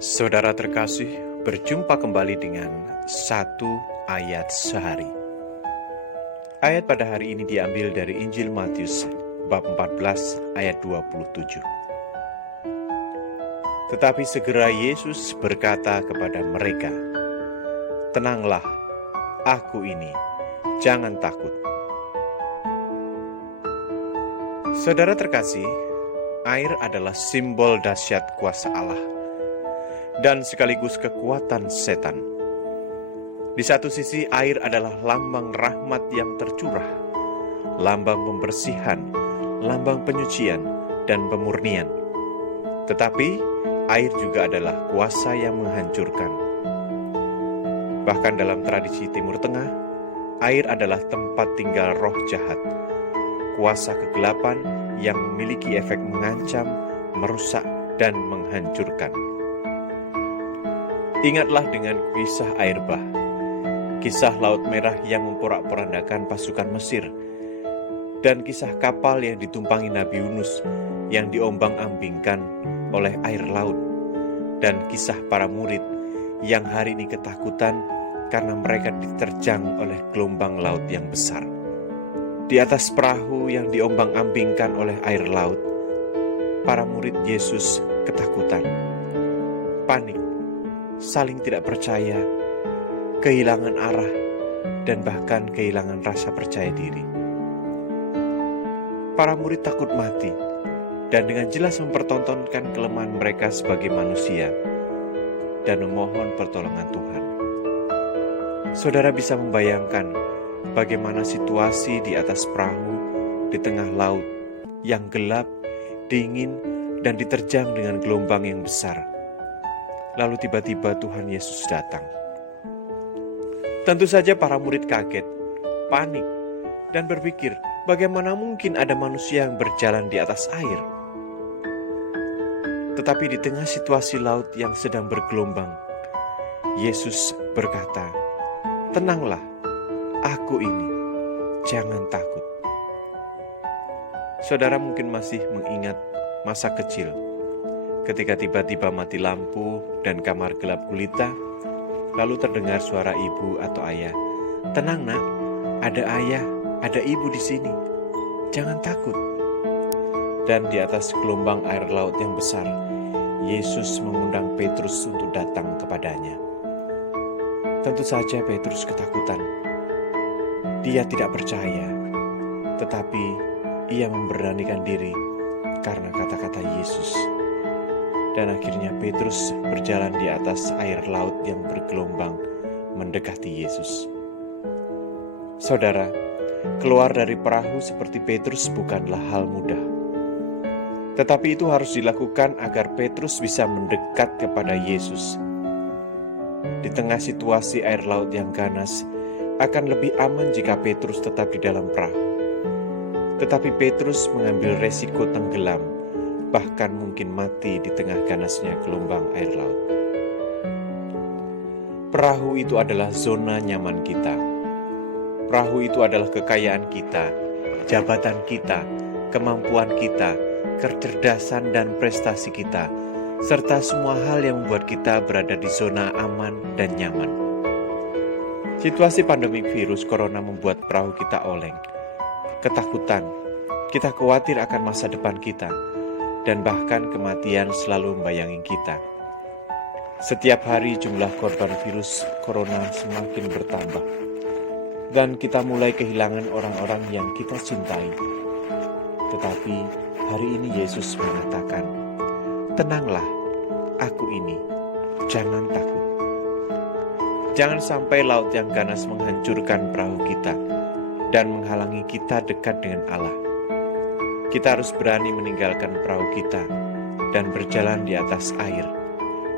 Saudara terkasih, berjumpa kembali dengan satu ayat sehari. Ayat pada hari ini diambil dari Injil Matius bab 14 ayat 27. Tetapi segera Yesus berkata kepada mereka, "Tenanglah, aku ini, jangan takut." Saudara terkasih, air adalah simbol dahsyat kuasa Allah dan sekaligus kekuatan setan. Di satu sisi, air adalah lambang rahmat yang tercurah, lambang pembersihan, lambang penyucian, dan pemurnian. Tetapi, air juga adalah kuasa yang menghancurkan. Bahkan dalam tradisi Timur Tengah, air adalah tempat tinggal roh jahat, kuasa kegelapan yang memiliki efek mengancam, merusak, dan menghancurkan. Ingatlah dengan kisah air bah, kisah Laut Merah yang memporak-porandakan pasukan Mesir, dan kisah kapal yang ditumpangi Nabi Yunus yang diombang-ambingkan oleh air laut, dan kisah para murid yang hari ini ketakutan karena mereka diterjang oleh gelombang laut yang besar. Di atas perahu yang diombang-ambingkan oleh air laut, para murid Yesus ketakutan, panik, saling tidak percaya, kehilangan arah, dan bahkan kehilangan rasa percaya diri. Para murid takut mati, dan dengan jelas mempertontonkan kelemahan mereka sebagai manusia, dan memohon pertolongan Tuhan. Saudara bisa membayangkan bagaimana situasi di atas perahu di tengah laut yang gelap, dingin, dan diterjang dengan gelombang yang besar. Lalu tiba-tiba Tuhan Yesus datang. Tentu saja para murid kaget, panik, dan berpikir, bagaimana mungkin ada manusia yang berjalan di atas air? Tetapi di tengah situasi laut yang sedang bergelombang, Yesus berkata, "Tenanglah, aku ini, jangan takut." Saudara mungkin masih mengingat masa kecil, ketika tiba-tiba mati lampu dan kamar gelap gulita, lalu terdengar suara ibu atau ayah, "Tenang nak, ada ayah, ada ibu di sini, jangan takut." Dan di atas gelombang air laut yang besar, Yesus mengundang Petrus untuk datang kepadanya. Tentu saja Petrus ketakutan. Dia tidak percaya, tetapi ia memberanikan diri karena kata-kata Yesus. Dan akhirnya Petrus berjalan di atas air laut yang bergelombang mendekati Yesus. Saudara, keluar dari perahu seperti Petrus bukanlah hal mudah. Tetapi itu harus dilakukan agar Petrus bisa mendekat kepada Yesus. Di tengah situasi air laut yang ganas, akan lebih aman jika Petrus tetap di dalam perahu. Tetapi Petrus mengambil resiko tenggelam, bahkan mungkin mati di tengah ganasnya gelombang air laut. Perahu itu adalah zona nyaman kita. Perahu itu adalah kekayaan kita, jabatan kita, kemampuan kita, kecerdasan dan prestasi kita, serta semua hal yang membuat kita berada di zona aman dan nyaman. Situasi pandemi virus corona membuat perahu kita oleng, ketakutan, kita khawatir akan masa depan kita, dan bahkan kematian selalu membayangi kita. Setiap hari jumlah korban virus corona semakin bertambah, dan kita mulai kehilangan orang-orang yang kita cintai. Tetapi hari ini Yesus mengatakan, "Tenanglah, aku ini, jangan takut." Jangan sampai laut yang ganas menghancurkan perahu kita dan menghalangi kita dekat dengan Allah. Kita harus berani meninggalkan perahu kita dan berjalan di atas air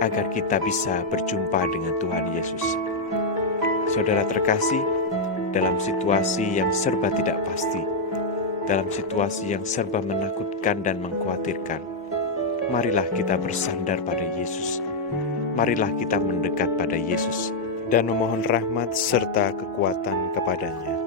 agar kita bisa berjumpa dengan Tuhan Yesus. Saudara terkasih, dalam situasi yang serba tidak pasti, dalam situasi yang serba menakutkan dan mengkhawatirkan, marilah kita bersandar pada Yesus. Marilah kita mendekat pada Yesus dan memohon rahmat serta kekuatan kepadanya.